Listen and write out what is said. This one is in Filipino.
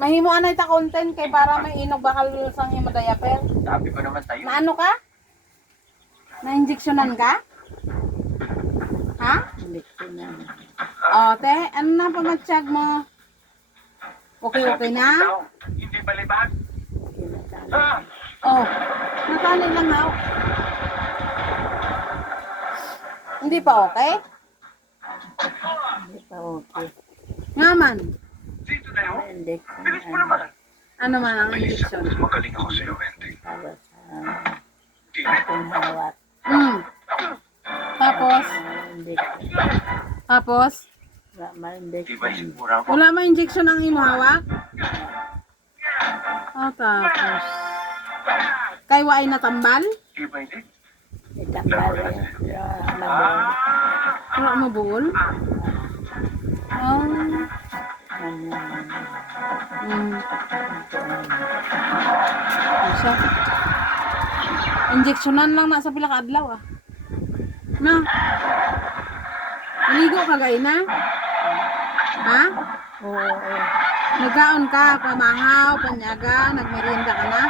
Mahimo anay ta content kay para may inog bakal sang imo diaper. Sabi ko naman sa'yo. Na ano ka? Na injeksyonan ka? Ha? Hindi ko na. O, te, ano na pamatsyag mo? Okay na? Hindi balibag. Kinatalo. Ah! Oh, natali lang na. Hindi pa okay? Hindi pa okay. Nga man. Dito na yun. Hindi ko Bilis mo na. naman. Ano man ang Bilis. injeksyon? Magaling ako sa'yo, Wendy. Para sa Hindi. aking hawat. Tapos, Hindi ko. tapos, Hindi Di ko. ba sigura ako? wala man injeksyon ang imo hawak? Oh, tapos. Kay wa ay natambal? Di ba hindi? Itambal yan. Mabon. Wala mo buol? Oh. Siya. Injeksyonan lang na sa pila ka adlaw ah. Na. Naligo ka gay na? Ha? Oo. Nagkaon ka, pamangaw, panyaga, nagmerienda ka na?